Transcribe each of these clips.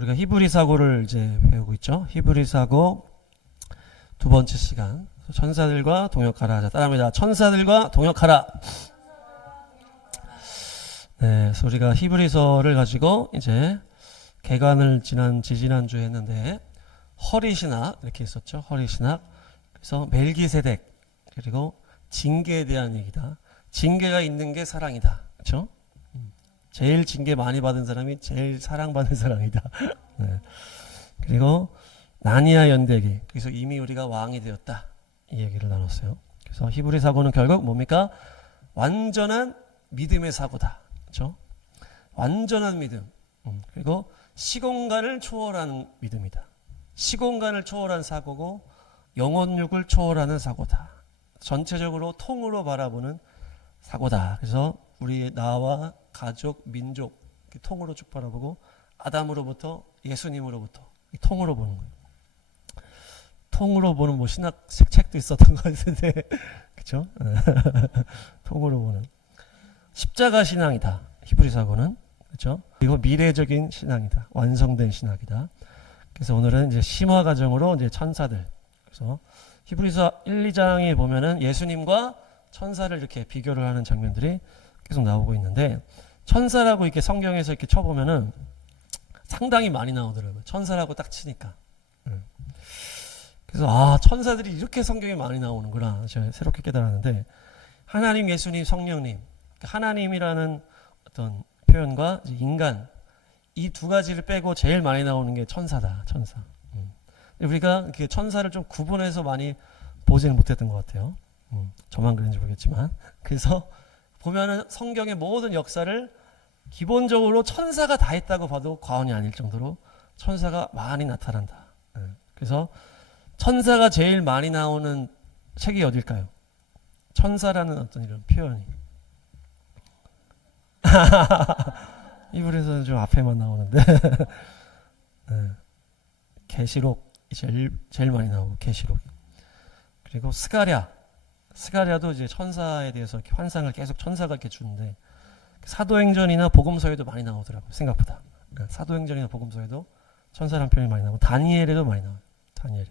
우리가 히브리서고를 이제 배우고 있죠. 히브리서고 두 번째 시간. 천사들과 동역하라. 자, 따라합니다. 천사들과 동역하라. 네, 그래서 우리가 히브리서를 가지고 이제 개관을 지난주에 했는데 허리신학 이렇게 있었죠. 허리신학. 그래서 멜기세덱 그리고 징계에 대한 얘기다. 징계가 있는 게 사랑이다. 그렇죠? 제일 징계 많이 받은 사람이 제일 사랑받는 사람이다. 네. 그리고 나니아 연대기. 그래서 이미 우리가 왕이 되었다. 이 얘기를 나눴어요. 그래서 히브리 사고는 결국 뭡니까? 완전한 믿음의 사고다. 그렇죠? 완전한 믿음. 그리고 시공간을 초월하는 믿음이다. 시공간을 초월한 사고고 영혼육을 초월하는 사고다. 전체적으로 통으로 바라보는 사고다. 그래서 우리 나와 가족, 민족 통으로 쭉 바라보고 아담으로부터 예수님으로부터 통으로 보는 거예요. 통으로 보는 뭐 신학 책도 있었던 것 같은데 그렇죠? 통으로 보는 십자가 신앙이다. 히브리서고는 그렇죠? 그리고 미래적인 신앙이다. 완성된 신학이다. 그래서 오늘은 이제 심화 과정으로 이제 천사들. 그래서 히브리서 1, 2장에 보면은 예수님과 천사를 이렇게 비교를 하는 장면들이 계속 나오고 있는데 천사라고 이렇게 성경에서 이렇게 쳐보면은 상당히 많이 나오더라고요. 천사라고 딱 치니까. 그래서 천사들이 이렇게 성경에 많이 나오는구나. 제가 새롭게 깨달았는데 하나님, 예수님, 성령님, 하나님이라는 어떤 표현과 인간 이 두 가지를 빼고 제일 많이 나오는 게 천사다. 천사. 우리가 이렇게 천사를 좀 구분해서 많이 보지는 못했던 것 같아요. 저만 그런지 모르겠지만. 그래서 보면은 성경의 모든 역사를 기본적으로 천사가 다 했다고 봐도 과언이 아닐 정도로 천사가 많이 나타난다. 그래서 천사가 제일 많이 나오는 책이 어딜까요? 천사라는 어떤 이런 표현이. 이불에서는 좀 앞에만 나오는데. 계시록 제일 많이 나오고 계시록. 그리고 스가랴도 이제 천사에 대해서 이렇게 환상을 계속 천사가 이렇게 주는데 사도행전이나 복음서에도 많이 나오더라고요. 생각보다. 사도행전이나 복음서에도 천사라는 표현이 많이 나오고 다니엘에도 많이 나와요. 다니엘에.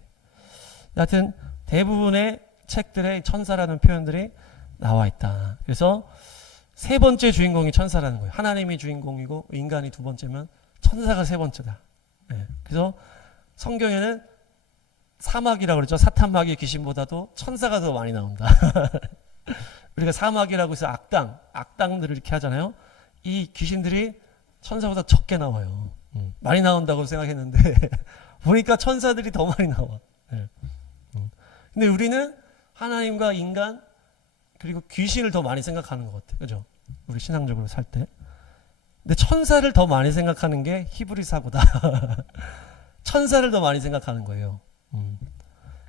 하여튼 대부분의 책들에 천사라는 표현들이 나와 있다. 그래서 세 번째 주인공이 천사라는 거예요. 하나님이 주인공이고 인간이 두 번째면 천사가 세 번째다. 그래서 성경에는 사마귀라고 그러죠. 사탄마귀 귀신보다도 천사가 더 많이 나온다. 우리가 사마귀라고 해서 악당들을 이렇게 하잖아요. 이 귀신들이 천사보다 적게 나와요. 많이 나온다고 생각했는데 보니까 천사들이 더 많이 나와. 근데 우리는 하나님과 인간 그리고 귀신을 더 많이 생각하는 것 같아요. 그죠? 우리 신앙적으로 살 때. 근데 천사를 더 많이 생각하는 게 히브리서고다. 천사를 더 많이 생각하는 거예요.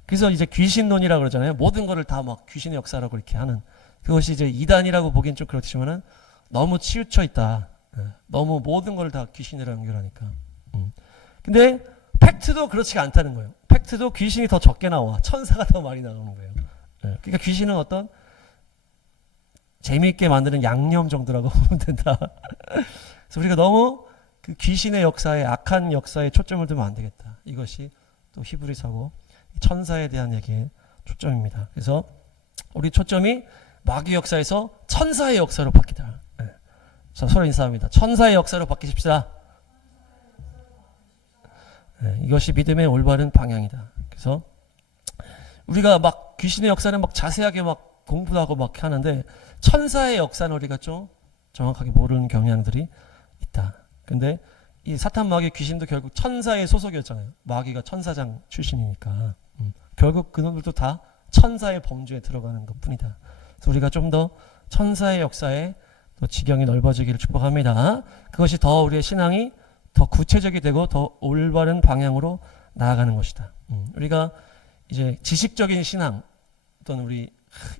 그래서 이제 귀신론이라고 그러잖아요. 모든 거를 다 막 귀신의 역사라고 이렇게 하는 그것이 이제 이단이라고 보기엔 좀 그렇지만은 너무 치우쳐 있다. 너무 모든 걸 다 귀신이랑 연결하니까. 근데 팩트도 그렇지가 않다는 거예요. 팩트도 귀신이 더 적게 나와. 천사가 더 많이 나오는 거예요. 그러니까 귀신은 어떤 재미있게 만드는 양념 정도라고 보면 된다. 그래서 우리가 너무 그 귀신의 역사에 악한 역사에 초점을 두면 안 되겠다. 이것이 또 히브리서고 천사에 대한 얘기의 초점입니다. 그래서 우리 초점이 마귀 역사에서 천사의 역사로 바뀌다. 자, 서로 인사합니다. 천사의 역사로 바뀌십시다. 이것이 믿음의 올바른 방향이다. 그래서 우리가 막 귀신의 역사는 막 자세하게 막 공부하고 막 하는데 천사의 역사는 우리가 좀 정확하게 모르는 경향들이 있다. 근데 이 사탄 마귀 귀신도 결국 천사의 소속이었잖아요. 마귀가 천사장 출신이니까. 결국 그놈들도 다 천사의 범주에 들어가는 것 뿐이다. 그래서 우리가 좀 더 천사의 역사에 또 지경이 넓어지기를 축복합니다. 그것이 더 우리의 신앙이 더 구체적이 되고 더 올바른 방향으로 나아가는 것이다. 우리가 이제 지식적인 신앙, 어떤 우리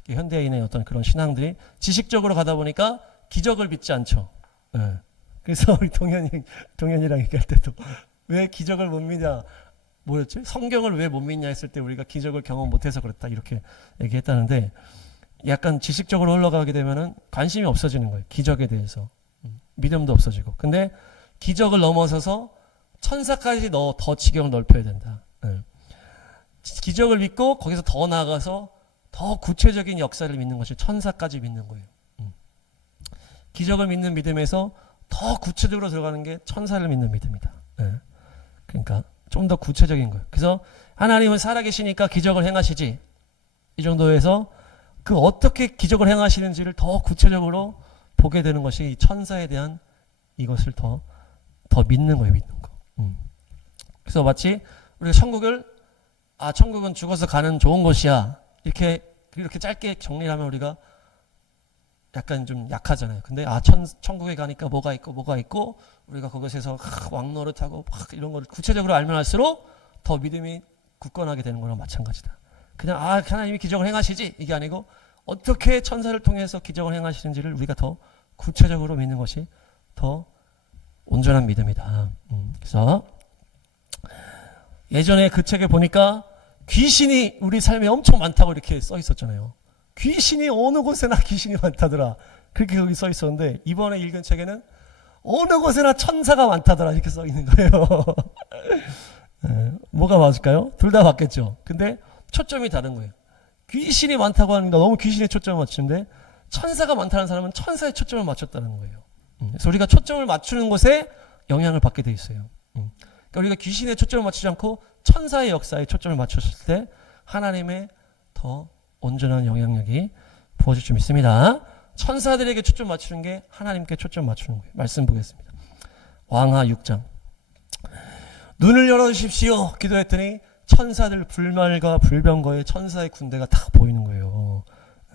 현대인의 어떤 그런 신앙들이 지식적으로 가다 보니까 기적을 믿지 않죠. 그래서 우리 동현이랑 얘기할 때도 왜 기적을 못 믿냐, 뭐였지? 성경을 왜 못 믿냐 했을 때 우리가 기적을 경험 못해서 그렇다 이렇게 얘기했다는데 약간 지식적으로 흘러가게 되면은 관심이 없어지는 거예요. 기적에 대해서. 믿음도 없어지고. 근데 기적을 넘어서서 천사까지 더 지경을 넓혀야 된다. 예. 기적을 믿고 거기서 더 나아가서 더 구체적인 역사를 믿는 것이 천사까지 믿는 거예요. 기적을 믿는 믿음에서 더 구체적으로 들어가는 게 천사를 믿는 믿음이다. 예. 그러니까 좀 더 구체적인 거예요. 그래서 하나님은 살아계시니까 기적을 행하시지. 이 정도에서 그 어떻게 기적을 행하시는지를 더 구체적으로 보게 되는 것이 천사에 대한 이것을 더 믿는 거예요. 믿는 거. 그래서 마치 우리가 천국은 죽어서 가는 좋은 곳이야. 이렇게 짧게 정리를 하면 우리가 약간 좀 약하잖아요. 근데 천국에 가니까 뭐가 있고 우리가 그것에서 왕노릇하고 이런 걸 구체적으로 알면 할수록 더 믿음이 굳건하게 되는 거랑 마찬가지다. 그냥 하나님이 기적을 행하시지 이게 아니고 어떻게 천사를 통해서 기적을 행하시는지를 우리가 더 구체적으로 믿는 것이 더 온전한 믿음이다. 그래서 예전에 그 책에 보니까 귀신이 우리 삶에 엄청 많다고 이렇게 써 있었잖아요. 귀신이 어느 곳에나 귀신이 많다더라. 그렇게 여기 써 있었는데 이번에 읽은 책에는 어느 곳에나 천사가 많다더라 이렇게 써 있는 거예요. 네, 뭐가 맞을까요? 둘 다 맞겠죠. 근데 초점이 다른 거예요. 귀신이 많다고 하니까 너무 귀신에 초점을 맞추는데 천사가 많다는 사람은 천사에 초점을 맞췄다는 거예요. 그래서 우리가 초점을 맞추는 곳에 영향을 받게 돼 있어요. 그러니까 우리가 귀신에 초점을 맞추지 않고 천사의 역사에 초점을 맞췄을 때 하나님의 더 온전한 영향력이 부어질 줄 믿습니다. 천사들에게 초점 맞추는 게 하나님께 초점 맞추는 거예요. 말씀 보겠습니다. 왕하 6장. 눈을 열어주십시오 기도했더니 천사들 불말과 불병거의 천사의 군대가 다 보이는 거예요.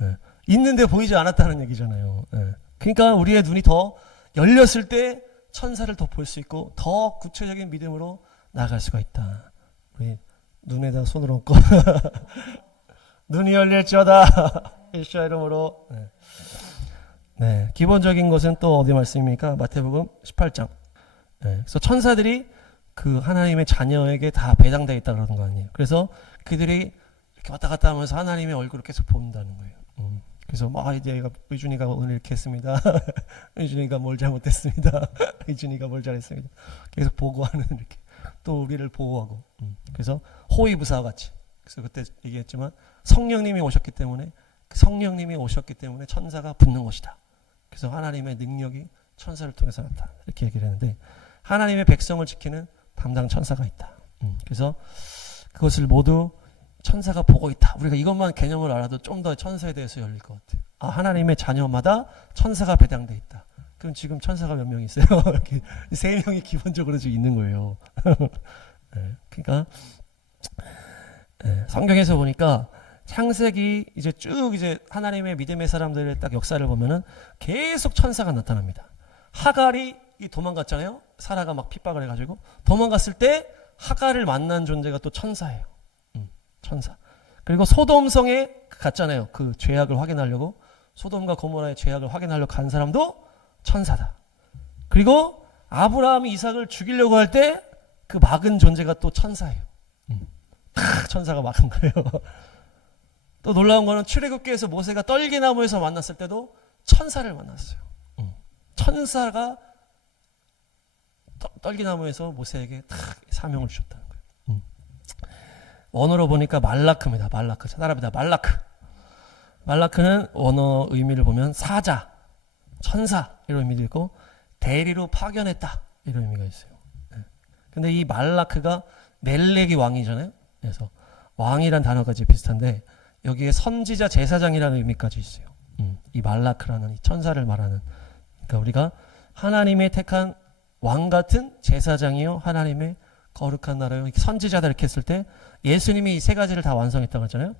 예. 있는데 보이지 않았다는 얘기잖아요. 예. 그러니까 우리의 눈이 더 열렸을 때 천사를 더 볼 수 있고 더 구체적인 믿음으로 나아갈 수가 있다. 우리 눈에다 손을 얹고 눈이 열릴지어다 예수와 이름으로. 네, 기본적인 것은 또 어디 말씀입니까? 마태복음 18장. 그래서 천사들이 그 하나님의 자녀에게 다 배당되어 있다 그러는 거 아니에요. 그래서 그들이 이렇게 왔다 갔다 하면서 하나님의 얼굴을 계속 본다는 거예요. 그래서 이제 의준이가 오늘 이렇게 했습니다. 의준이가 뭘 잘못했습니다. 의준이가 뭘 잘했습니다. 계속 보고하는 이렇게 또 우리를 보호하고. 그래서 호위부사와 같이. 그래서 그때 얘기했지만 성령님이 오셨기 때문에 천사가 붙는 것이다. 그래서 하나님의 능력이 천사를 통해서 나타난다. 이렇게 얘기를 했는데 하나님의 백성을 지키는 담당 천사가 있다. 그래서 그것을 모두 천사가 보고 있다. 우리가 이것만 개념을 알아도 좀 더 천사에 대해서 열릴 것 같아요. 하나님의 자녀마다 천사가 배당돼 있다. 그럼 지금 천사가 몇 명 있어요? 이렇게 3명이 기본적으로 지금 있는 거예요. 그러니까 성경에서 보니까 창세기 쭉 하나님의 믿음의 사람들의 딱 역사를 보면은 계속 천사가 나타납니다. 하갈이 도망갔잖아요. 사라가 막 핍박을 해가지고 도망갔을 때 하갈을 만난 존재가 또 천사예요. 천사. 그리고 소돔성에 갔잖아요. 그 죄악을 확인하려고 소돔과 고모라의 죄악을 확인하려고 간 사람도 천사다. 그리고 아브라함이 이삭을 죽이려고 할 때 그 막은 존재가 또 천사예요. 천사가 막은 거예요. 또 놀라운 거는 출애굽기에서 모세가 떨기나무에서 만났을 때도 천사를 만났어요. 천사가 떨기나무에서 모세에게 딱 사명을 주셨다는 거예요. 원어로 보니까 말라크입니다. 말라크. 찾아랍니다. 말라크는 원어 의미를 보면 사자, 천사 이런 의미도 있고 대리로 파견했다 이런 의미가 있어요. 근데 이 말라크가 멜렉이 왕이잖아요. 그래서 왕이란 단어까지 비슷한데 여기에 선지자 제사장이라는 의미까지 있어요. 이 말라크라는 이 천사를 말하는. 그러니까 우리가 하나님의 택한 왕 같은 제사장이요 하나님의 거룩한 나라요 선지자다 이렇게 했을 때 예수님이 이 3가지를 다 완성했다고 했잖아요.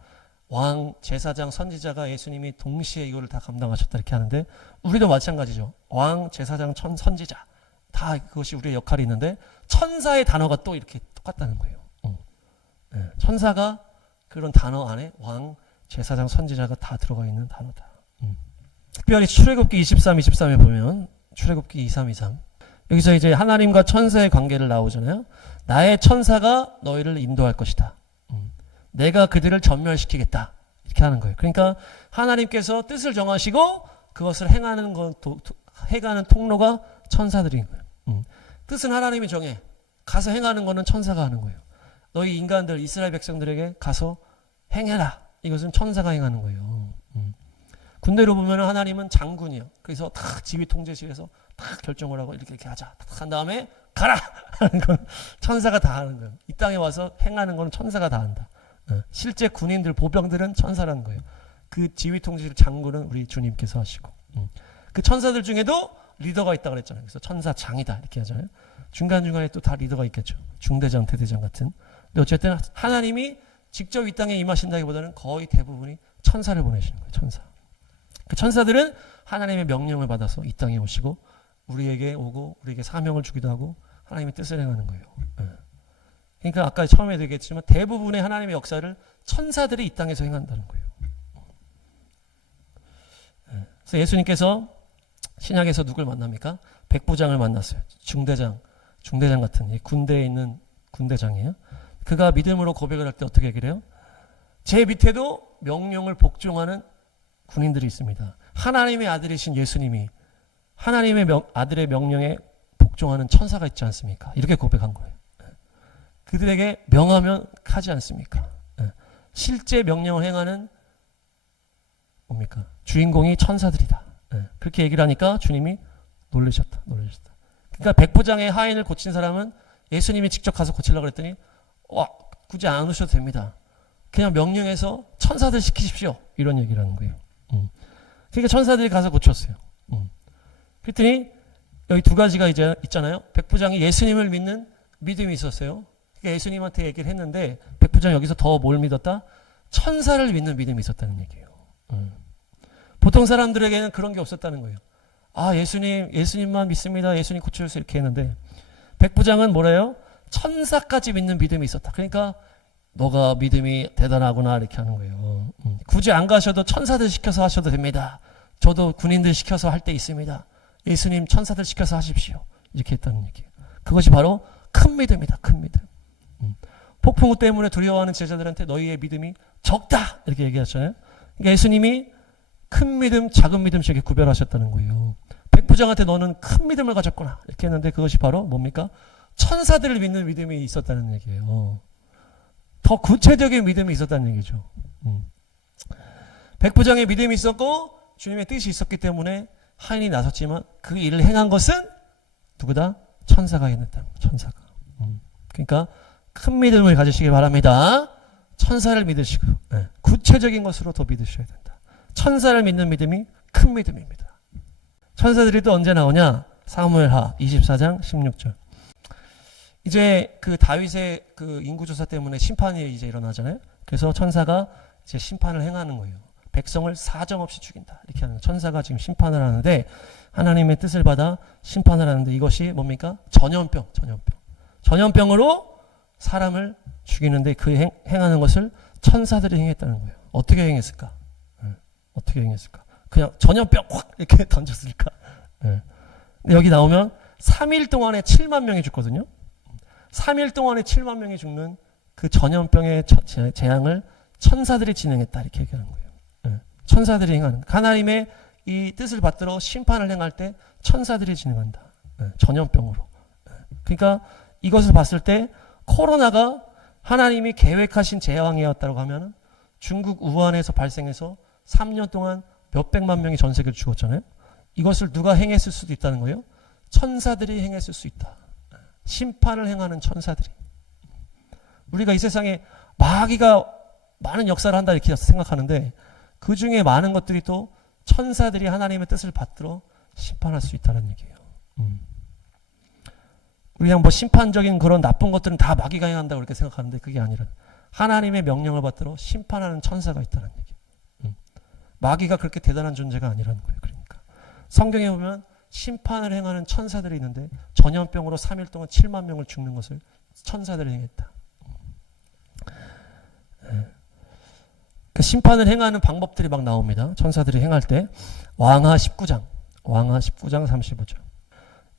왕, 제사장, 선지자가 예수님이 동시에 이거를 다 감당하셨다 이렇게 하는데 우리도 마찬가지죠. 왕, 제사장, 선지자 다 그것이 우리의 역할이 있는데 천사의 단어가 또 이렇게 똑같다는 거예요. 천사가 그런 단어 안에 왕, 제사장, 선지자가 다 들어가 있는 단어다. 특별히 출애굽기 23에 보면 출애굽기 23 여기서 이제 하나님과 천사의 관계를 나오잖아요. 나의 천사가 너희를 인도할 것이다. 내가 그들을 전멸시키겠다. 이렇게 하는 거예요. 그러니까 하나님께서 뜻을 정하시고 그것을 행하는 통로가 천사들인 거예요. 뜻은 하나님이 정해. 가서 행하는 거는 천사가 하는 거예요. 너희 인간들 이스라엘 백성들에게 가서 행해라. 이것은 천사가 행하는 거예요. 군대로 보면 하나님은 장군이요. 그래서 딱 지휘 통제실에서 딱 결정을 하고 이렇게 하자. 딱 한 다음에 가라 하는 건 천사가 다 하는 거예요. 이 땅에 와서 행하는 건 천사가 다 한다. 실제 군인들 보병들은 천사라는 거예요. 그 지휘 통제실 장군은 우리 주님께서 하시고 그 천사들 중에도 리더가 있다고 그랬잖아요. 그래서 천사장이다 이렇게 하잖아요. 중간중간에 또 다 리더가 있겠죠. 중대장, 대대장 같은. 근데 어쨌든 하나님이 직접 이 땅에 임하신다기보다는 거의 대부분이 천사를 보내시는 거예요. 천사. 그 천사들은 하나님의 명령을 받아서 이 땅에 오시고 우리에게 오고 우리에게 사명을 주기도 하고 하나님의 뜻을 행하는 거예요. 그러니까 아까 처음에 얘기했지만 대부분의 하나님의 역사를 천사들이 이 땅에서 행한다는 거예요. 그래서 예수님께서 신약에서 누굴 만납니까? 백부장을 만났어요. 중대장 같은 군대에 있는 군대장이에요. 그가 믿음으로 고백을 할 때 어떻게 얘기를 해요? 제 밑에도 명령을 복종하는 군인들이 있습니다. 하나님의 아들이신 예수님이 하나님의 아들의 명령에 복종하는 천사가 있지 않습니까? 이렇게 고백한 거예요. 그들에게 명하면 하지 않습니까? 실제 명령을 행하는 뭡니까? 주인공이 천사들이다. 그렇게 얘기를 하니까 주님이 놀라셨다. 그러니까 백부장의 하인을 고친 사람은 예수님이 직접 가서 고치려고 그랬더니 굳이 안 오셔도 됩니다. 그냥 명령해서 천사들 시키십시오. 이런 얘기를 하는 거예요. 그러니까 천사들이 가서 고쳤어요. 그랬더니 여기 두 가지가 이제 있잖아요. 백부장이 예수님을 믿는 믿음이 있었어요. 그러니까 예수님한테 얘기를 했는데 백부장이 여기서 더 뭘 믿었다? 천사를 믿는 믿음이 있었다는 얘기예요. 보통 사람들에게는 그런 게 없었다는 거예요. 예수님만 믿습니다. 예수님 고쳐주세요. 이렇게 했는데 백부장은 뭐래요? 천사까지 믿는 믿음이 있었다. 그러니까 너가 믿음이 대단하구나 이렇게 하는 거예요. 굳이 안 가셔도 천사들 시켜서 하셔도 됩니다. 저도 군인들 시켜서 할 때 있습니다. 예수님 천사들 시켜서 하십시오. 이렇게 했다는 얘기예요. 그것이 바로 큰 믿음이다. 큰 믿음. 폭풍우 때문에 두려워하는 제자들한테 너희의 믿음이 적다 이렇게 얘기하잖아요. 그러니까 예수님이 큰 믿음, 작은 믿음씩 이렇게 구별하셨다는 거예요. 백부장한테 너는 큰 믿음을 가졌구나 이렇게 했는데 그것이 바로 뭡니까? 천사들을 믿는 믿음이 있었다는 얘기예요. 더 구체적인 믿음이 있었다는 얘기죠. 백부장의 믿음이 있었고 주님의 뜻이 있었기 때문에 하인이 나섰지만 그 일을 행한 것은 누구다? 천사가 해냈다. 천사가. 그러니까 큰 믿음을 가지시길 바랍니다. 천사를 믿으시고 구체적인 것으로 더 믿으셔야 된다. 천사를 믿는 믿음이 큰 믿음입니다. 천사들이 또 언제 나오냐? 사무엘하 24장 16절. 이제 그 다윗의 그 인구조사 때문에 심판이 이제 일어나잖아요. 그래서 천사가 이제 심판을 행하는 거예요. 백성을 사정없이 죽인다. 이렇게 하는 거예요. 천사가 지금 심판을 하는데 하나님의 뜻을 받아 심판을 하는데 이것이 뭡니까? 전염병으로 사람을 죽이는데 그 행하는 것을 천사들이 행했다는 거예요. 어떻게 행했을까? 그냥 전염병 확 이렇게 던졌을까? 근데 여기 나오면 3일 동안에 7만 명이 죽거든요. 3일 동안에 7만 명이 죽는 그 전염병의 재앙을 천사들이 진행했다 이렇게 얘기하는 거예요. 천사들이 행하는 하나님의 이 뜻을 받들어 심판을 행할 때 천사들이 진행한다. 전염병으로. 그러니까 이것을 봤을 때 코로나가 하나님이 계획하신 재앙이었다고 하면 중국 우한에서 발생해서 3년 동안 몇백만 명이 전 세계로 죽었잖아요. 이것을 누가 행했을 수도 있다는 거예요. 천사들이 행했을 수 있다. 심판을 행하는 천사들이. 우리가 이 세상에 마귀가 많은 역사를 한다 이렇게 생각하는데 그 중에 많은 것들이 또 천사들이 하나님의 뜻을 받들어 심판할 수 있다는 얘기예요. 우리 그냥 심판적인 그런 나쁜 것들은 다 마귀가 행한다고 그렇게 생각하는데 그게 아니라 하나님의 명령을 받들어 심판하는 천사가 있다는 얘기예요. 마귀가 그렇게 대단한 존재가 아니라는 거예요. 그러니까 성경에 보면 심판을 행하는 천사들이 있는데 전염병으로 3일 동안 7만 명을 죽는 것을 천사들이 행했다. 그 심판을 행하는 방법들이 막 나옵니다. 천사들이 행할 때 왕하 19장 35절.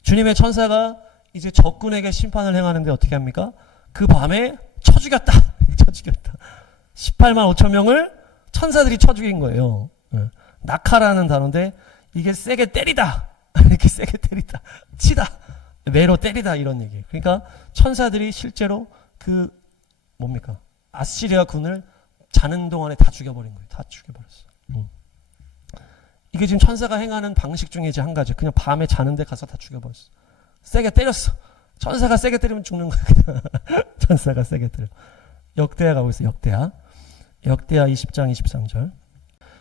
주님의 천사가 이제 적군에게 심판을 행하는데 어떻게 합니까? 그 밤에 쳐 죽였다. 18만 5천 명을 천사들이 쳐 죽인 거예요. 낙하라는 단어인데 이게 세게 때리다. 이렇게 세게 때리다. 치다. 매로 때리다 이런 얘기예요. 그러니까 천사들이 실제로 그 뭡니까? 아시리아 군을 자는 동안에 다 죽여버린 거예요. 다 죽여버렸어. 이게 지금 천사가 행하는 방식 중에 이제 한 가지. 그냥 밤에 자는데 가서 다 죽여버렸어. 세게 때렸어. 천사가 세게 때리면 죽는 거야. 천사가 세게 때려. 역대하 가고 있어요. 역대하 20장 23절.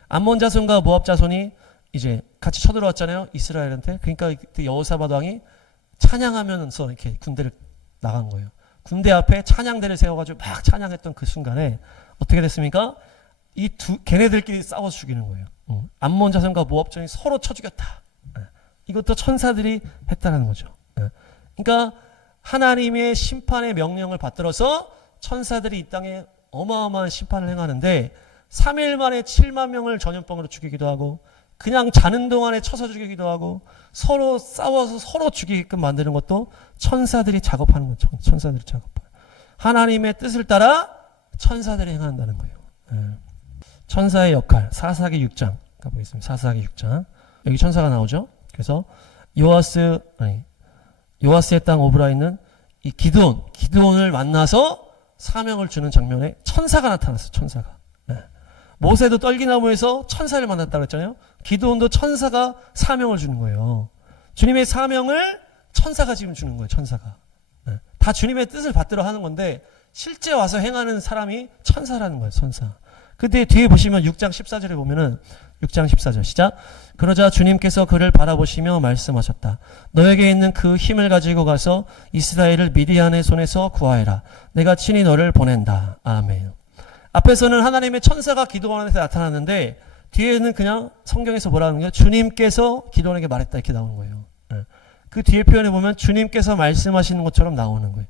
암몬 자손과 모압 자손이 이제 같이 쳐들어왔잖아요. 이스라엘한테. 그러니까 그때 여호사밧 왕이 찬양하면서 이렇게 군대를 나간 거예요. 군대 앞에 찬양대를 세워가지고 막 찬양했던 그 순간에 어떻게 됐습니까? 걔네들끼리 싸워서 죽이는 거예요. 암몬 자손과 모압 자손이 서로 쳐 죽였다. 이것도 천사들이 했다는 거죠. 그러니까 하나님의 심판의 명령을 받들어서 천사들이 이 땅에 어마어마한 심판을 행하는데 3일 만에 7만 명을 전염병으로 죽이기도 하고 그냥 자는 동안에 쳐서 죽이기도 하고 서로 싸워서 서로 죽이게끔 만드는 것도 천사들이 작업하는 거죠. 천사들이 작업하는. 하나님의 뜻을 따라 천사들이 행한다는 거예요. 천사의 역할, 사사기 6장 가보겠습니다. 사사기 6장. 여기 천사가 나오죠. 그래서 요아스의 땅 오브라에 있는 이 기드온을 만나서 사명을 주는 장면에 천사가 나타났어요. 천사가. 모세도 떨기나무에서 천사를 만났다고 했잖아요. 기드온도 천사가 사명을 주는 거예요. 주님의 사명을 천사가 지금 주는 거예요. 천사가. 다 주님의 뜻을 받들어 하는 건데 실제 와서 행하는 사람이 천사라는 거예요. 천사. 그때 뒤에 보시면 6장 14절에 보면은 6장 14절 시작. 그러자 주님께서 그를 바라보시며 말씀하셨다. 너에게 있는 그 힘을 가지고 가서 이스라엘을 미디안의 손에서 구하여라. 내가 친히 너를 보낸다. 아멘. 앞에서는 하나님의 천사가 기드온한테 나타났는데 뒤에는 그냥 성경에서 뭐라는 거예요? 주님께서 기드온에게 말했다 이렇게 나오는 거예요. 그 뒤에 표현에 보면 주님께서 말씀하시는 것처럼 나오는 거예요.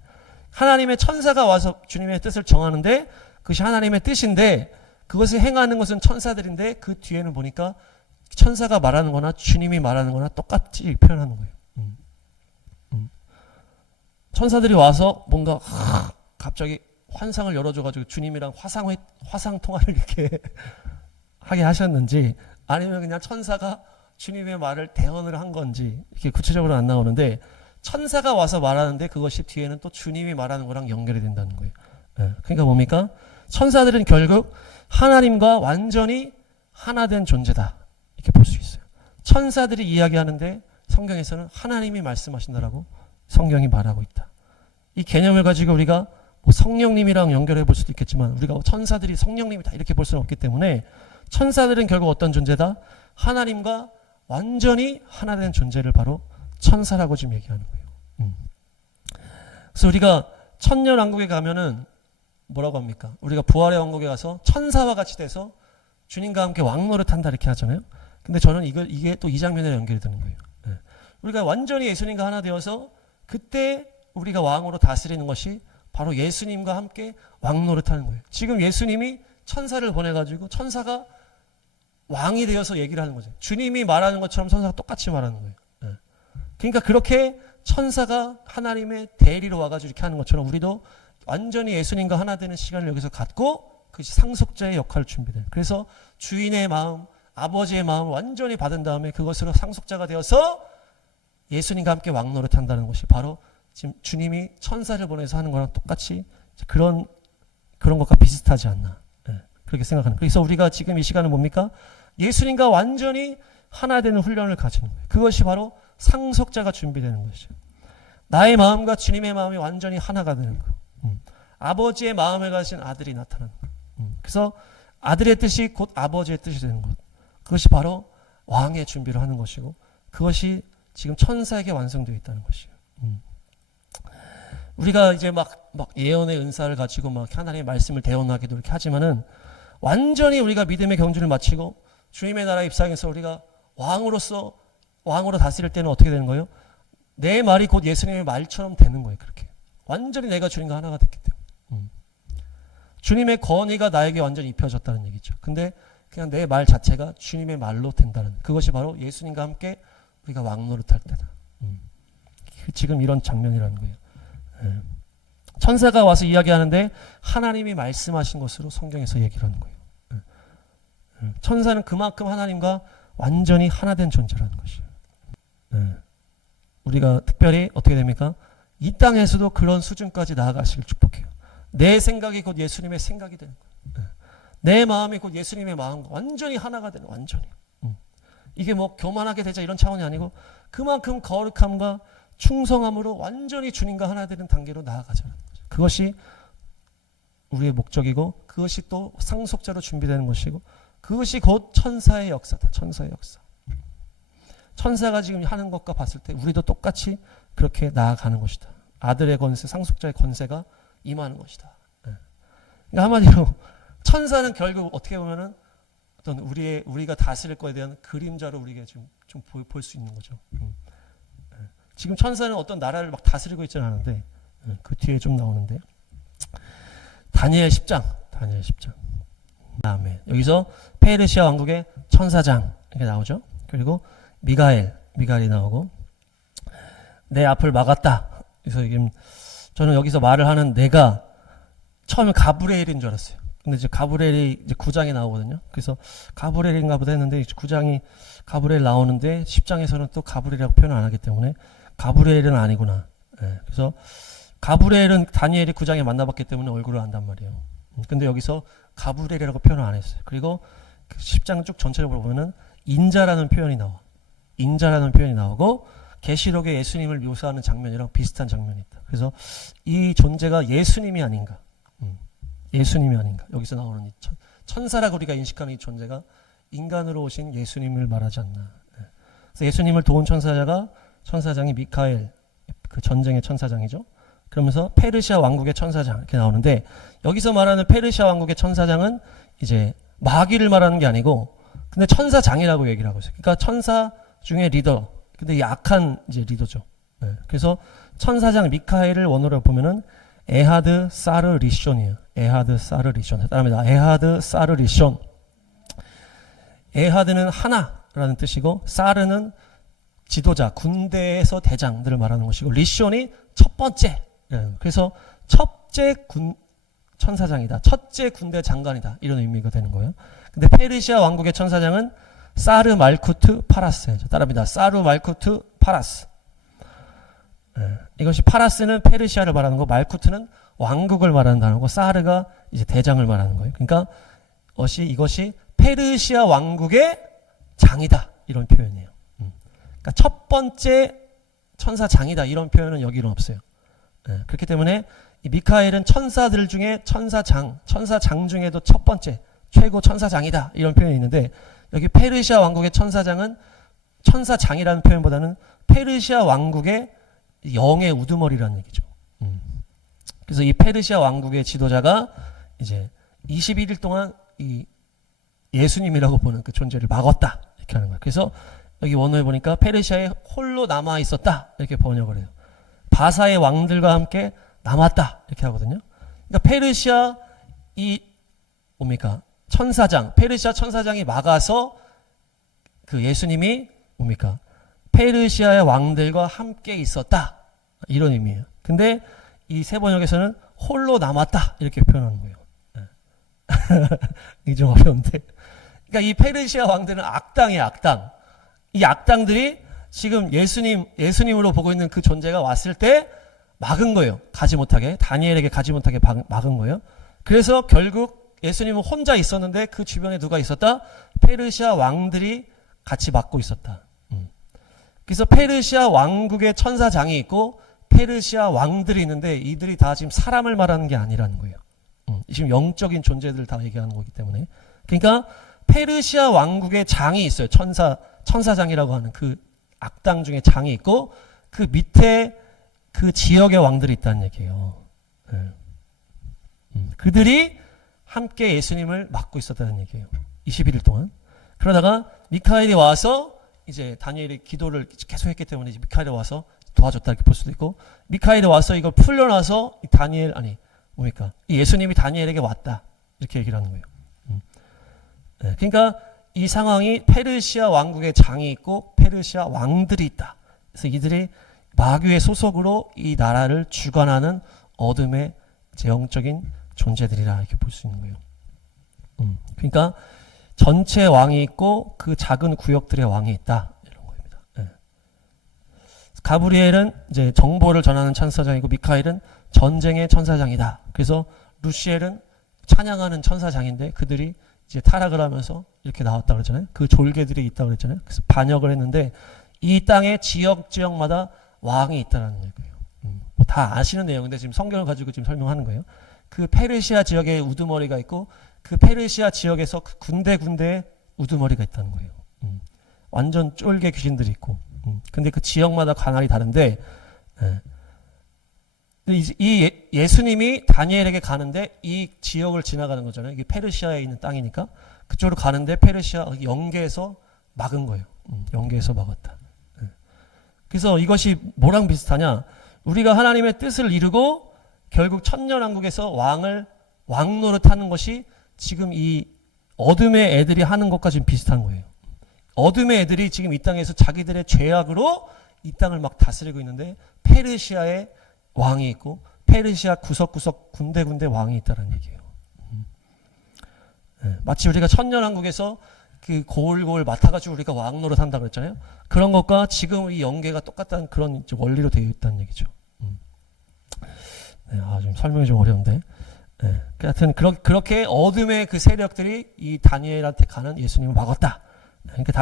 하나님의 천사가 와서 주님의 뜻을 정하는데 그것이 하나님의 뜻인데 그것을 행하는 것은 천사들인데 그 뒤에는 보니까 천사가 말하는 거나 주님이 말하는 거나 똑같이 표현하는 거예요. 천사들이 와서 뭔가 갑자기 환상을 열어줘가지고 주님이랑 화상 통화를 이렇게 하게 하셨는지 아니면 그냥 천사가 주님의 말을 대언을 한 건지 이렇게 구체적으로 안 나오는데 천사가 와서 말하는데 그것이 뒤에는 또 주님이 말하는 거랑 연결이 된다는 거예요. 그러니까 뭡니까? 천사들은 결국 하나님과 완전히 하나 된 존재다. 이렇게 볼 수 있어요. 천사들이 이야기하는데 성경에서는 하나님이 말씀하신다라고 성경이 말하고 있다. 이 개념을 가지고 우리가 뭐 성령님이랑 연결해 볼 수도 있겠지만 우리가 천사들이 성령님이다 이렇게 볼 수는 없기 때문에 천사들은 결국 어떤 존재다? 하나님과 완전히 하나 된 존재를 바로 천사라고 지금 얘기하는 거예요. 그래서 우리가 천년왕국에 가면은 뭐라고 합니까? 우리가 부활의 왕국에 가서 천사와 같이 돼서 주님과 함께 왕노릇 한다 이렇게 하잖아요. 근데 저는 이게 또 이 장면에 연결이 되는 거예요. 우리가 완전히 예수님과 하나 되어서 그때 우리가 왕으로 다스리는 것이 바로 예수님과 함께 왕노릇 하는 거예요. 지금 예수님이 천사를 보내가지고 천사가 왕이 되어서 얘기를 하는 거죠. 주님이 말하는 것처럼 천사가 똑같이 말하는 거예요. 그러니까 그렇게 천사가 하나님의 대리로 와가지고 이렇게 하는 것처럼 우리도 완전히 예수님과 하나 되는 시간을 여기서 갖고 그것이 상속자의 역할을 준비돼요. 그래서 주인의 마음, 아버지의 마음을 완전히 받은 다음에 그것으로 상속자가 되어서 예수님과 함께 왕노릇 한다는 것이 바로 지금 주님이 천사를 보내서 하는 거랑 똑같이 그런 것과 비슷하지 않나. 그렇게 생각하는. 그래서 우리가 지금 이 시간은 뭡니까? 예수님과 완전히 하나 되는 훈련을 가지는 거예요. 그것이 바로 상속자가 준비되는 것이죠. 나의 마음과 주님의 마음이 완전히 하나가 되는 거. 아버지의 마음을 가진 아들이 나타나는 거. 그래서 아들의 뜻이 곧 아버지의 뜻이 되는 것. 그것이 바로 왕의 준비를 하는 것이고 그것이 지금 천사에게 완성되어 있다는 것이에요. 우리가 이제 막 예언의 은사를 가지고 막 하나님의 말씀을 대언하기도 이렇게 하지만은 완전히 우리가 믿음의 경주를 마치고 주님의 나라에 입성해서 우리가 왕으로 다스릴 때는 어떻게 되는 거예요? 내 말이 곧 예수님의 말처럼 되는 거예요. 그렇게 완전히 내가 주님과 하나가 됐기 때문에 주님의 권위가 나에게 완전히 입혀졌다는 얘기죠. 근데 그냥 내 말 자체가 주님의 말로 된다는 그것이 바로 예수님과 함께 우리가 왕노릇할 때다. 지금 이런 장면이라는 거예요. 천사가 와서 이야기하는데 하나님이 말씀하신 것으로 성경에서 얘기를 하는 거예요. 천사는 그만큼 하나님과 완전히 하나 된 존재라는 것이에요. 우리가 특별히 어떻게 됩니까? 이 땅에서도 그런 수준까지 나아가시길 축복해요. 내 생각이 곧 예수님의 생각이 되는 거예요. 내 마음이 곧 예수님의 마음과 완전히 하나가 되는, 완전히. 이게 뭐 교만하게 되자 이런 차원이 아니고 그만큼 거룩함과 충성함으로 완전히 주님과 하나 되는 단계로 나아가자는 거죠. 그것이 우리의 목적이고 그것이 또 상속자로 준비되는 것이고 그것이 곧 천사의 역사다. 천사의 역사. 천사가 지금 하는 것과 봤을 때 우리도 똑같이 그렇게 나아가는 것이다. 아들의 권세, 상속자의 권세가 임하는 것이다. 그러니까 한마디로 천사는 결국 어떻게 보면은 어떤 우리가 다스릴 거에 대한 그림자로 우리가 좀 볼 수 있는 거죠. 지금 천사는 어떤 나라를 막 다스리고 있지는 않은데 그 뒤에 좀 나오는데 다니엘 10장. 다음에 여기서 페르시아 왕국의 천사장 이렇게 나오죠. 그리고 미가엘이 나오고 내 앞을 막았다. 그래서 저는 여기서 말을 하는 내가 처음에 가브리엘인 줄 알았어요. 근데 이제 가브리엘이 이제 9장에 나오거든요. 그래서 가브리엘인가 보다 했는데 9장이 가브리엘 나오는데 10장에서는 또 가브리엘이라고 표현 안 하기 때문에 가브리엘은 아니구나. 그래서 가브리엘은 다니엘이 9장에 만나봤기 때문에 얼굴을 안단 말이에요. 근데 여기서 가브리엘이라고 표현을 안 했어요. 그리고 10장 쭉 전체적으로 보면은 인자라는 표현이 나와. 인자라는 표현이 나오고 계시록에 예수님을 묘사하는 장면이랑 비슷한 장면이 있다. 그래서 이 존재가 예수님이 아닌가. 예수님이 아닌가. 여기서 나오는 이 천사라고 우리가 인식하는 이 존재가 인간으로 오신 예수님을 말하지 않나. 그래서 예수님을 도운 천사장이 미카엘, 그 전쟁의 천사장이죠. 그러면서 페르시아 왕국의 천사장 이렇게 나오는데 여기서 말하는 페르시아 왕국의 천사장은 이제 마귀를 말하는 게 아니고 근데 천사장이라고 얘기를 하고 있어요. 그러니까 천사 중에 리더. 근데 이 악한 이제 리더죠. 그래서 천사장 미카엘을 원어로 보면은 에하드 사르 리숀이에요. 에하드 사르 리숀. 따라합니다. 에하드 사르 리숀. 에하드는 하나라는 뜻이고 사르는 지도자, 군대에서 대장들을 말하는 것이고 리숀이 첫 번째. 그래서 첫째 천사장이다. 첫째 군대 장관이다. 이런 의미가 되는 거예요. 근데 페르시아 왕국의 천사장은 사르 말쿠트 파라스예요. 따라합니다. 사르 말쿠트 파라스. 이것이 파라스는 페르시아를 말하는 거, 말쿠트는 왕국을 말하는 단어고, 사르가 이제 대장을 말하는 거예요. 그러니까 이것이 페르시아 왕국의 장이다. 이런 표현이에요. 그러니까 첫 번째 천사장이다. 이런 표현은 여기는 없어요. 그렇기 때문에 이 미카엘은 천사들 중에 천사장 중에도 첫 번째, 최고 천사장이다. 이런 표현이 있는데, 여기 페르시아 왕국의 천사장은 천사장이라는 표현보다는 페르시아 왕국의 영의 우두머리라는 얘기죠. 그래서 이 페르시아 왕국의 지도자가 이제 21일 동안 이 예수님이라고 보는 그 존재를 막았다. 이렇게 하는 거예요. 그래서 여기 원어에 보니까 페르시아에 홀로 남아 있었다. 이렇게 번역을 해요. 바사의 왕들과 함께 남았다. 이렇게 하거든요. 그러니까 페르시아 페르시아 천사장이 막아서 그 예수님이 페르시아의 왕들과 함께 있었다. 이런 의미예요. 근데 이 세 번역에서는 홀로 남았다. 이렇게 표현하는 거예요. 이게 좀 어려운데. 그러니까 이 페르시아 왕들은 악당이에요, 악당. 이 악당들이 지금 예수님으로 보고 있는 그 존재가 왔을 때 막은 거예요. 다니엘에게 가지 못하게 막은 거예요. 그래서 결국 예수님은 혼자 있었는데 그 주변에 누가 있었다? 페르시아 왕들이 같이 막고 있었다. 그래서 페르시아 왕국의 천사장이 있고 페르시아 왕들이 있는데 이들이 다 지금 사람을 말하는 게 아니라는 거예요. 지금 영적인 존재들을 다 얘기하는 거기 때문에. 그러니까 페르시아 왕국의 장이 있어요. 천사장이라고 하는 그 악당 중에 장이 있고 그 밑에 그 지역의 왕들이 있다는 얘기예요. 그들이 함께 예수님을 막고 있었다는 얘기예요. 21일 동안. 그러다가 미카엘이 와서 이제 다니엘이 기도를 계속 했기 때문에 이제 미카엘이 와서 도와줬다 이렇게 볼 수도 있고, 미카엘이 와서 이걸 풀려나서 이 예수님이 다니엘에게 왔다 이렇게 얘기를 하는 거예요. 그러니까 이 상황이 페르시아 왕국의 장이 있고 페르시아 왕들이 있다. 그래서 이들이 마귀의 소속으로 이 나라를 주관하는 어둠의 영적인 존재들이라 이렇게 볼 수 있는 거예요. 그러니까 전체 왕이 있고 그 작은 구역들의 왕이 있다. 이런 겁니다. 가브리엘은 이제 정보를 전하는 천사장이고 미카엘은 전쟁의 천사장이다. 그래서 루시엘은 찬양하는 천사장인데 그들이 이제 타락을 하면서 이렇게 나왔다 그랬잖아요. 그 졸개들이 있다 그랬잖아요. 그래서 반역을 했는데 이 땅의 지역마다 왕이 있다라는 얘기예요. 뭐 다 아시는 내용인데 지금 성경을 가지고 지금 설명하는 거예요. 그 페르시아 지역에 우두머리가 있고 그 페르시아 지역에서 그 군데군데에 우두머리가 있다는 거예요. 완전 쫄개 귀신들이 있고. 근데 그 지역마다 관할이 다른데 이 예수님이 다니엘에게 가는데 이 지역을 지나가는 거잖아요. 이게 페르시아에 있는 땅이니까 그쪽으로 가는데 페르시아 영계에서 막은 거예요. 영계에서 막았다. 그래서 이것이 뭐랑 비슷하냐? 우리가 하나님의 뜻을 이루고 결국 천년왕국에서 왕 노릇하는 것이 지금 이 어둠의 애들이 하는 것과 지금 비슷한 거예요. 어둠의 애들이 지금 이 땅에서 자기들의 죄악으로 이 땅을 막 다스리고 있는데 페르시아에 왕이 있고 페르시아 구석구석 군데군데 왕이 있다는 얘기예요. 마치 우리가 천년왕국에서 그 고을고을 맡아가지고 우리가 왕 노릇한다고 그랬잖아요. 그런 것과 지금 이 연계가 똑같다는 그런 원리로 되어 있다는 얘기죠. 좀 설명이 좀 어려운데. 하여튼 그렇게 어둠의 그 세력들이 이 다니엘한테 가는 예수님을 막았다. 그러니까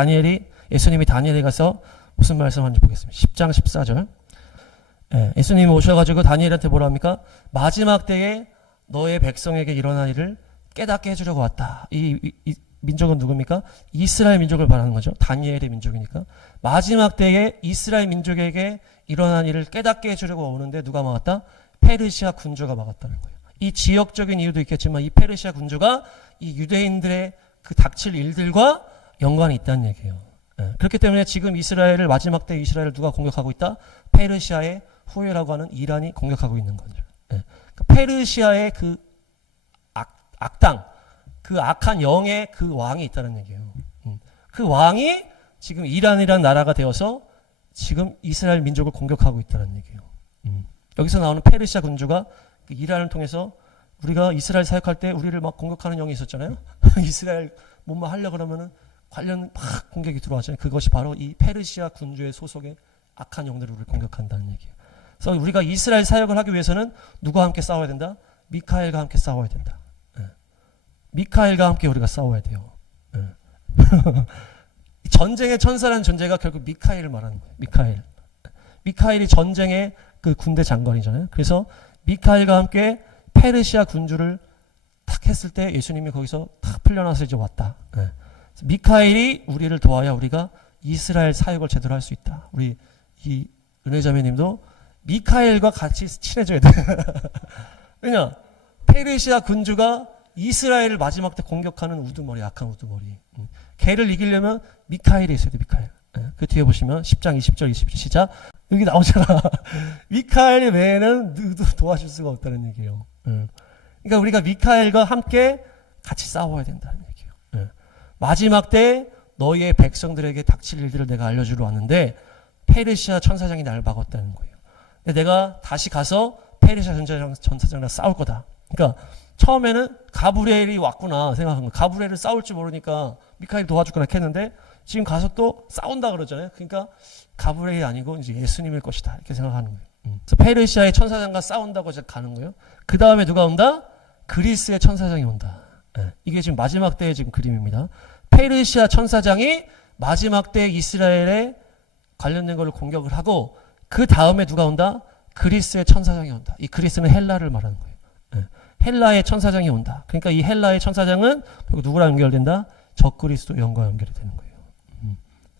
예수님이 다니엘에 가서 무슨 말씀하는지 보겠습니다. 10장 14절. 예수님이 오셔가지고 다니엘한테 뭐라 합니까? 마지막 때에 너의 백성에게 일어난 일을 깨닫게 해주려고 왔다. 이 민족은 누굽니까? 이스라엘 민족을 말하는 거죠. 다니엘의 민족이니까. 마지막 때에 이스라엘 민족에게 일어난 일을 깨닫게 해주려고 오는데 누가 막았다? 페르시아 군주가 막았다는 거예요. 이 지역적인 이유도 있겠지만 이 페르시아 군주가 이 유대인들의 그 닥칠 일들과 연관이 있다는 얘기예요. 그렇기 때문에 지금 이스라엘을 마지막 때 이스라엘을 누가 공격하고 있다? 페르시아의 후예라고 하는 이란이 공격하고 있는 거죠. 페르시아의 그 악당, 그 악한 영의 그 왕이 있다는 얘기예요. 그 왕이 지금 이란이라는 나라가 되어서 지금 이스라엘 민족을 공격하고 있다는 얘기예요. 여기서 나오는 페르시아 군주가 그 이란을 통해서 우리가 이스라엘 사역할 때 우리를 막 공격하는 영이 있었잖아요. 이스라엘 뭔가 하려고 그러면은 관련 막 공격이 들어왔잖아요. 그것이 바로 이 페르시아 군주의 소속의 악한 영들을 우리를 공격한다는 얘기예요. 그래서 우리가 이스라엘 사역을 하기 위해서는 누구와 함께 싸워야 된다? 미카엘과 함께 싸워야 된다. 미카엘과 함께 우리가 싸워야 돼요. 전쟁의 천사라는 존재가 결국 미카엘을 말하는 거예요. 미카엘이 전쟁의 그 군대 장관이잖아요. 그래서 미카엘과 함께 페르시아 군주를 탁 했을 때 예수님이 거기서 탁 풀려나서 이제 왔다. 미카엘이 우리를 도와야 우리가 이스라엘 사역을 제대로 할 수 있다. 우리 이 은혜자매님도 미카엘과 같이 친해져야 돼. 왜냐? 페르시아 군주가 이스라엘을 마지막 때 공격하는 우두머리, 악한 우두머리. 걔를 이기려면 미카엘이 있어야 돼, 미카엘. 그 뒤에 보시면 10장 20절, 20절 시작. 여기 나오잖아. 미카엘 외에는 누구도 도와줄 수가 없다는 얘기예요. 그러니까 우리가 미카엘과 함께 같이 싸워야 된다는 얘기예요. 마지막 때 너희의 백성들에게 닥칠 일들을 내가 알려주러 왔는데 페르시아 천사장이 나를 막았다는 거예요. 근데 내가 다시 가서 페르시아 천사장이랑 싸울 거다. 그러니까 처음에는 가브리엘이 왔구나 생각한 거예요. 가브리엘을 싸울 줄 모르니까 미카엘이 도와주거나 했는데 지금 가서 또 싸운다 그러잖아요. 그러니까 가브리엘이 아니고 이제 예수님일 것이다 이렇게 생각하는 거예요. 그래서 페르시아의 천사장과 싸운다고 이제 가는 거예요. 그 다음에 누가 온다? 그리스의 천사장이 온다. 이게 지금 마지막 때의 지금 그림입니다. 페르시아 천사장이 마지막 때 이스라엘에 관련된 걸 공격을 하고 그 다음에 누가 온다? 그리스의 천사장이 온다. 이 그리스는 헬라를 말하는 거예요. 헬라의 천사장이 온다. 그러니까 이 헬라의 천사장은 누구랑 연결된다? 적그리스도 영과 연결이 되는 거예요.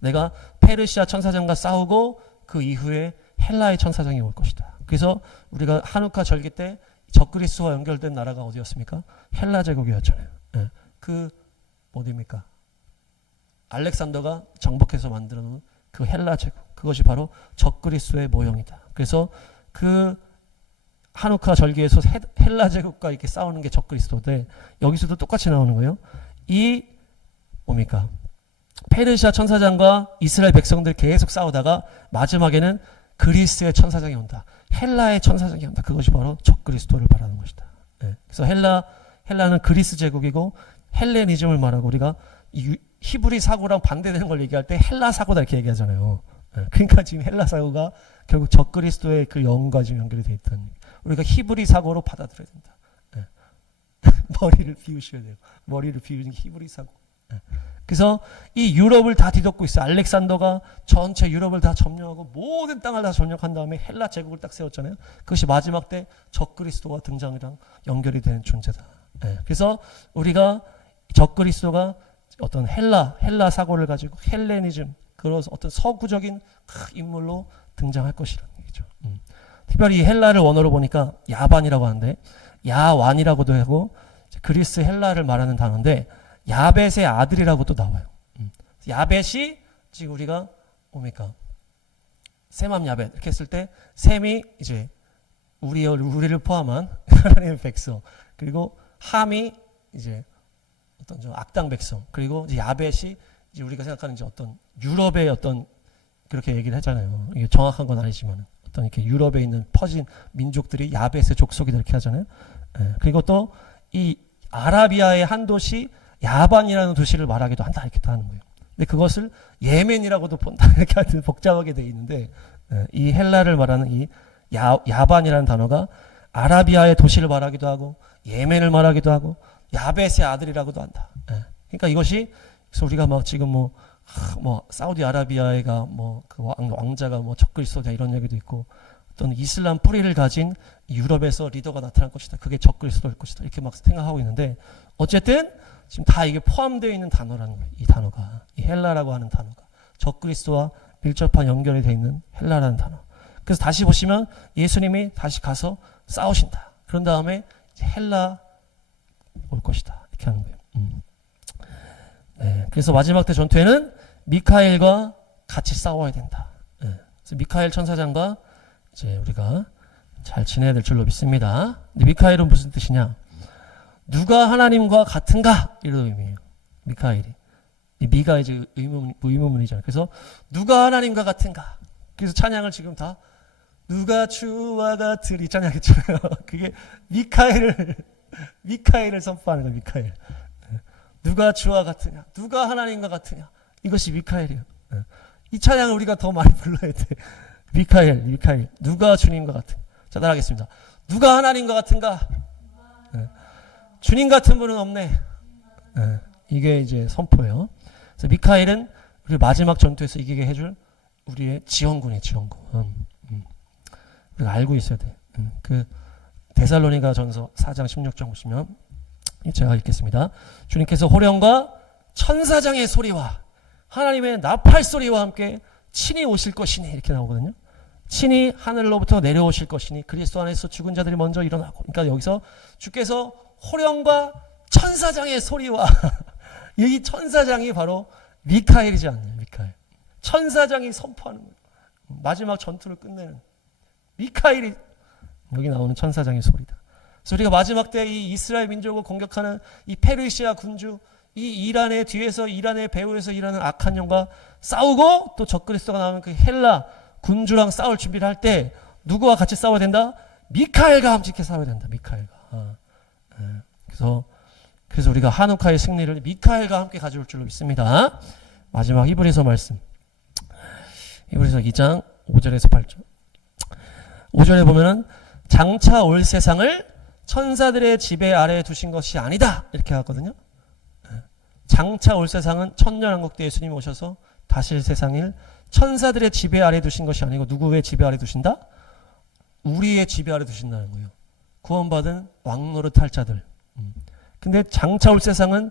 내가 페르시아 천사장과 싸우고 그 이후에 헬라의 천사장이 올 것이다. 그래서 우리가 하누카 절기 때 적그리스도와 연결된 나라가 어디였습니까? 헬라 제국이었잖아요. 그 어디입니까? 알렉산더가 정복해서 만들어 놓은 그 헬라 제국. 그것이 바로 적그리스도의 모형이다. 그래서 그 하누카 절기에서 헬라 제국과 이렇게 싸우는 게 적그리스도인데 여기서도 똑같이 나오는 거예요. 이 뭡니까? 페르시아 천사장과 이스라엘 백성들 계속 싸우다가 마지막에는 그리스의 천사장이 온다. 헬라의 천사장이 온다. 그것이 바로 적그리스도를 말하는 것이다. 그래서 헬라는 그리스 제국이고 헬레니즘을 말하고 우리가 히브리 사고랑 반대되는 걸 얘기할 때 헬라 사고다 이렇게 얘기하잖아요. 그러니까 지금 헬라 사고가 결국 적그리스도의 그 영과 지금 연결이 돼 있다는 얘기. 우리가 히브리 사고로 받아들여야 된다. 머리를 비우셔야 돼요. 머리를 비우는 게 히브리 사고. 그래서 이 유럽을 다 뒤덮고 있어요. 알렉산더가 전체 유럽을 다 점령하고 모든 땅을 다 점령한 다음에 헬라 제국을 딱 세웠잖아요. 그것이 마지막 때 적그리스도가 등장이랑 연결이 되는 존재다. 그래서 우리가 적그리스도가 어떤 헬라 사고를 가지고 헬레니즘, 그런 어떤 서구적인 인물로 등장할 것이라는 얘기죠. 특별히 이 헬라를 원어로 보니까 야반이라고 하는데, 야완이라고도 하고 그리스 헬라를 말하는 단어인데 야벳의 아들이라고도 나와요. 야벳이 지금 우리가 뭡니까? 셈함 야벳 이렇게 했을 때 셈이 이제 우리를 포함한 하나님의 백성, 그리고 함이 이제 어떤 좀 악당 백성, 그리고 이제 야벳이 이제 우리가 생각하는 이제 어떤 유럽의 어떤 그렇게 얘기를 하잖아요. 이게 정확한 건 아니지만 어떤 이렇게 유럽에 있는 퍼진 민족들이 야벳의 족속이다 이렇게 하잖아요. 그리고 또 이 아라비아의 한 도시 야반이라는 도시를 말하기도 한다 이렇게 다 하는 거예요. 근데 그것을 예멘이라고도 본다 이렇게 하여튼 복잡하게 돼 있는데, 이 헬라를 말하는 이 야반이라는 단어가 아라비아의 도시를 말하기도 하고 예멘을 말하기도 하고 야벳의 아들이라고도 한다. 그러니까 이것이, 그래서 우리가 막 지금 뭐 사우디아라비아가 뭐 그 왕자가 뭐 적그리스도다 이런 얘기도 있고, 어떤 이슬람 뿌리를 가진 유럽에서 리더가 나타날 것이다. 그게 적그리스도일 것이다. 이렇게 막 생각하고 있는데, 어쨌든 지금 다 이게 포함되어 있는 단어라는 거예요. 이 단어가, 이 헬라라고 하는 단어가 적그리스도와 밀접한 연결이 되어 있는 헬라라는 단어. 그래서 다시 보시면 예수님이 다시 가서 싸우신다. 그런 다음에 이제 헬라 올 것이다. 이렇게 하는 거예요. 네, 그래서 마지막 때 전투에는 미카엘과 같이 싸워야 된다. 그래서 미카엘 천사장과 이제 우리가 잘 지내야 될 줄로 믿습니다. 근데 미카엘은 무슨 뜻이냐? 누가 하나님과 같은가? 이런 의미예요. 미카엘이. 이 미가 이제 의문문이잖아요. 그래서 누가 하나님과 같은가? 그래서 찬양을 지금 다 누가 주와 같으리 찬양했잖아요. 그게 미카엘을 선포하는 거예요. 미카엘. 누가 주와 같으냐? 누가 하나님과 같으냐? 이것이 미카엘이에요. 이 찬양을 우리가 더 많이 불러야 돼. 미카엘. 누가 주님과 같은? 자, 따라하겠습니다. 누가 하나님과 같은가? 주님 같은 분은 없네. 이게 이제 선포예요. 그래서 미카엘은 우리 마지막 전투에서 이기게 해줄 우리의 지원군이에요. 지원군. 우리가 알고 있어야 돼. 그 데살로니가 전서 4장 16절 보시면 제가 읽겠습니다. 주님께서 호령과 천사장의 소리와 하나님의 나팔 소리와 함께 친히 오실 것이니 이렇게 나오거든요. 친히 하늘로부터 내려오실 것이니 그리스도 안에서 죽은 자들이 먼저 일어나고. 그러니까 여기서 주께서 호령과 천사장의 소리와 이 천사장이 바로 미카엘이지 않나요? 미카엘. 천사장이 선포하는 거예요. 마지막 전투를 끝내는 미카엘이 여기 나오는 천사장의 소리다. 그래서 우리가 마지막 때 이 이스라엘 민족을 공격하는 이 페르시아 군주, 이 이란의 뒤에서 이란의 배후에서 일하는 악한 영과 싸우고 또 적그리스도가 나오는 그 헬라 군주랑 싸울 준비를 할 때 누구와 같이 싸워야 된다? 미카엘과 함께 싸워야 된다. 미카엘과. 그래서 우리가 하누카의 승리를 미카엘과 함께 가져올 줄로 믿습니다. 마지막 히브리서 말씀. 히브리서 2장 5절에서 8절. 5절에 보면은 장차 올 세상을 천사들의 지배 아래에 두신 것이 아니다. 이렇게 하거든요. 장차 올 세상은 천년왕국 때 예수님이 오셔서 다실 세상일 천사들의 지배 아래에 두신 것이 아니고 누구의 지배 아래에 두신다? 우리의 지배 아래에 두신다는 거예요. 구원받은 왕노릇할 자들. 근데 장차 올 세상은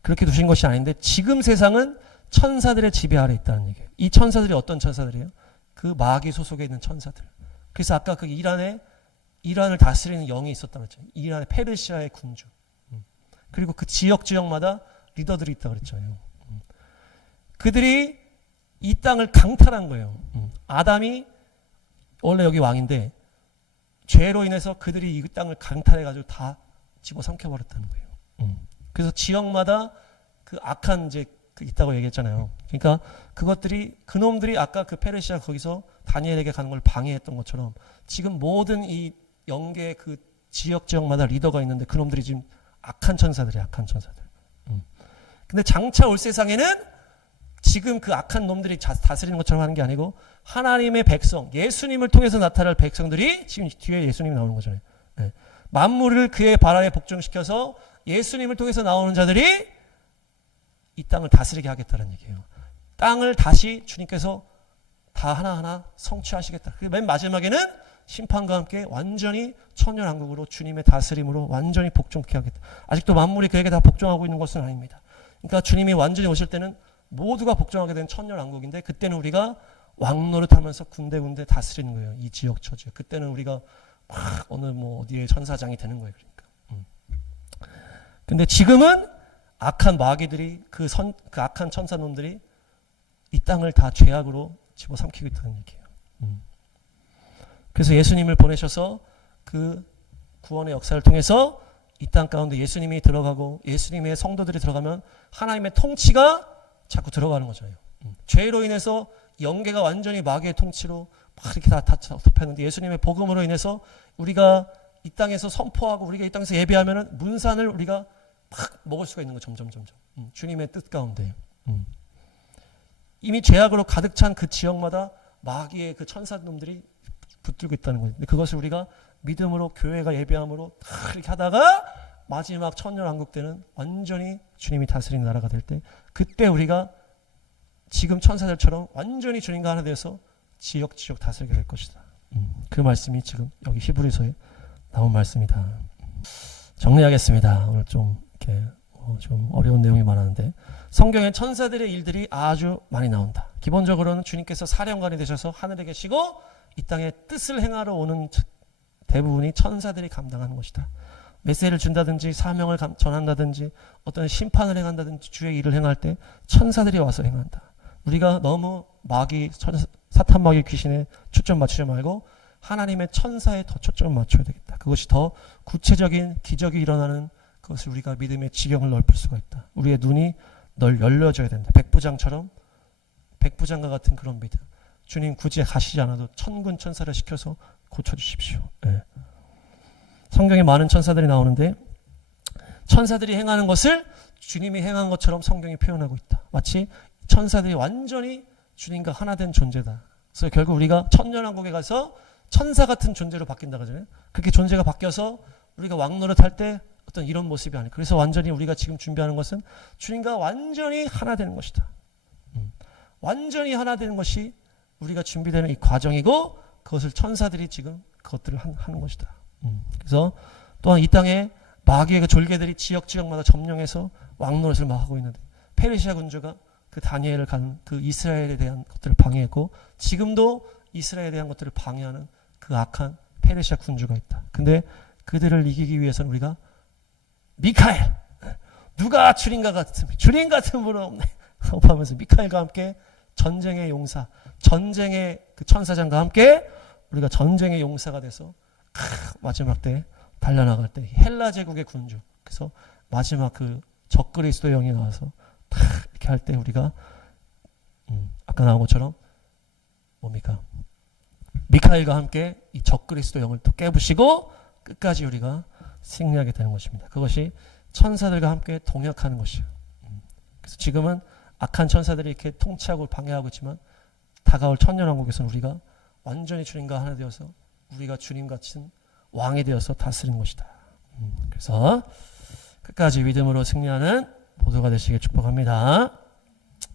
그렇게 두신 것이 아닌데 지금 세상은 천사들의 지배 아래에 있다는 얘기예요. 이 천사들이 어떤 천사들이에요? 그 마귀 소속에 있는 천사들. 그래서 아까 그 이란을 다스리는 영이 있었다고 했죠. 이란의 페르시아의 군주. 그리고 그 지역마다 리더들이 있다고 그랬잖아요. 그들이 이 땅을 강탈한 거예요. 아담이 원래 여기 왕인데 죄로 인해서 그들이 이 땅을 강탈해가지고 다 집어삼켜버렸다는 거예요. 그래서 지역마다 그 악한 이제 있다고 얘기했잖아요. 그러니까 그놈들이 아까 그 페르시아 거기서 다니엘에게 가는 걸 방해했던 것처럼 지금 모든 이 영계 그 지역마다 리더가 있는데 그놈들이 지금 악한 천사들이에요. 악한 천사들. 근데 장차 올 세상에는 지금 그 악한 놈들이 다스리는 것처럼 하는 게 아니고 하나님의 백성, 예수님을 통해서 나타날 백성들이 지금 뒤에 예수님이 나오는 거잖아요. 네. 만물을 그의 발 아래 복종시켜서 예수님을 통해서 나오는 자들이 이 땅을 다스리게 하겠다는 얘기예요. 땅을 다시 주님께서 다 하나하나 성취하시겠다. 맨 마지막에는 심판과 함께 완전히 천년왕국으로 주님의 다스림으로 완전히 복종케 하겠다. 아직도 만물이 그에게 다 복종하고 있는 것은 아닙니다. 그러니까 주님이 완전히 오실 때는 모두가 복종하게 된 천년왕국인데 그때는 우리가 왕노릇하면서 군데군데 다스리는 거예요. 이 지역 저 지역. 그때는 우리가 막 어느 뭐 어디에 천사장이 되는 거예요. 그러니까. 근데 지금은 악한 마귀들이 그 악한 천사놈들이 이 땅을 다 죄악으로 집어삼키고 있다는 얘기예요. 그래서 예수님을 보내셔서 그 구원의 역사를 통해서 이 땅 가운데 예수님이 들어가고 예수님의 성도들이 들어가면 하나님의 통치가 자꾸 들어가는 거잖아요. 죄로 인해서 영계가 완전히 마귀의 통치로 막 이렇게 다 덮였는데 예수님의 복음으로 인해서 우리가 이 땅에서 선포하고 우리가 이 땅에서 예배하면은 문산을 우리가 막 먹을 수가 있는 거 점점. 주님의 뜻 가운데. 이미 죄악으로 가득 찬 그 지역마다 마귀의 그 천사놈들이 붙들고 있다는 거예요. 근데 그것을 우리가 믿음으로 교회가 예배함으로 다 이렇게 하다가 마지막 천년왕국 때는 완전히 주님이 다스리는 나라가 될 때 그때 우리가 지금 천사들처럼 완전히 주님과 하나 돼서 지역 다스리게 될 것이다. 그 말씀이 지금 여기 히브리서에 나온 말씀이다. 정리하겠습니다. 오늘 좀 이렇게 좀 어려운 내용이 많았는데 성경에 천사들의 일들이 아주 많이 나온다. 기본적으로는 주님께서 사령관이 되셔서 하늘에 계시고 이 땅에 뜻을 행하러 오는 대부분이 천사들이 감당하는 것이다. 메시지를 준다든지 사명을 전한다든지 어떤 심판을 행한다든지 주의 일을 행할 때 천사들이 와서 행한다. 우리가 너무 사탄 마귀 귀신에 초점 맞추지 말고 하나님의 천사에 더 초점을 맞춰야 되겠다. 그것이 더 구체적인 기적이 일어나는 그것을 우리가 믿음의 지경을 넓힐 수가 있다. 우리의 눈이 열려져야 된다. 백부장처럼 백부장과 같은 그런 믿음. 주님 굳이 가시지 않아도 천군 천사를 시켜서 고쳐주십시오. 네. 성경에 많은 천사들이 나오는데 천사들이 행하는 것을 주님이 행한 것처럼 성경이 표현하고 있다. 마치 천사들이 완전히 주님과 하나 된 존재다. 그래서 결국 우리가 천년왕국에 가서 천사 같은 존재로 바뀐다 그러잖아요. 그렇게 존재가 바뀌어서 우리가 왕노릇할 때 어떤 이런 모습이 아니고 그래서 완전히 우리가 지금 준비하는 것은 주님과 완전히 하나 되는 것이다. 완전히 하나 되는 것이 우리가 준비되는 이 과정이고 그것을 천사들이 지금 그것들을 하는 것이다. 그래서 또한 이 땅에 마귀의 그 졸개들이 지역마다 점령해서 왕노릇을 막 하고 있는데 페르시아 군주가 그 다니엘을 간 그 이스라엘에 대한 것들을 방해했고 지금도 이스라엘에 대한 것들을 방해하는 그 악한 페르시아 군주가 있다. 근데 그들을 이기기 위해서는 우리가 미카엘 누가 주님 같은 분은 없네 선포하면서 미카엘과 함께 전쟁의 용사 전쟁의 그 천사장과 함께 우리가 전쟁의 용사가 돼서 마지막 때 달려나갈 때 헬라 제국의 군주 그래서 마지막 그 적그리스도 영이 나와서 이렇게 할 때 우리가 아까 나온 것처럼 뭡니까? 미카엘과 함께 이 적그리스도 영을 또 깨부시고 끝까지 우리가 승리하게 되는 것입니다. 그것이 천사들과 함께 동역하는 것이에요. 그래서 지금은 악한 천사들이 이렇게 통치하고 방해하고 있지만 다가올 천년왕국에서는 우리가 완전히 주님과 하나 되어서 우리가 주님 같은 왕이 되어서 다스리는 것이다. 그래서 끝까지 믿음으로 승리하는 모두가 되시길 축복합니다.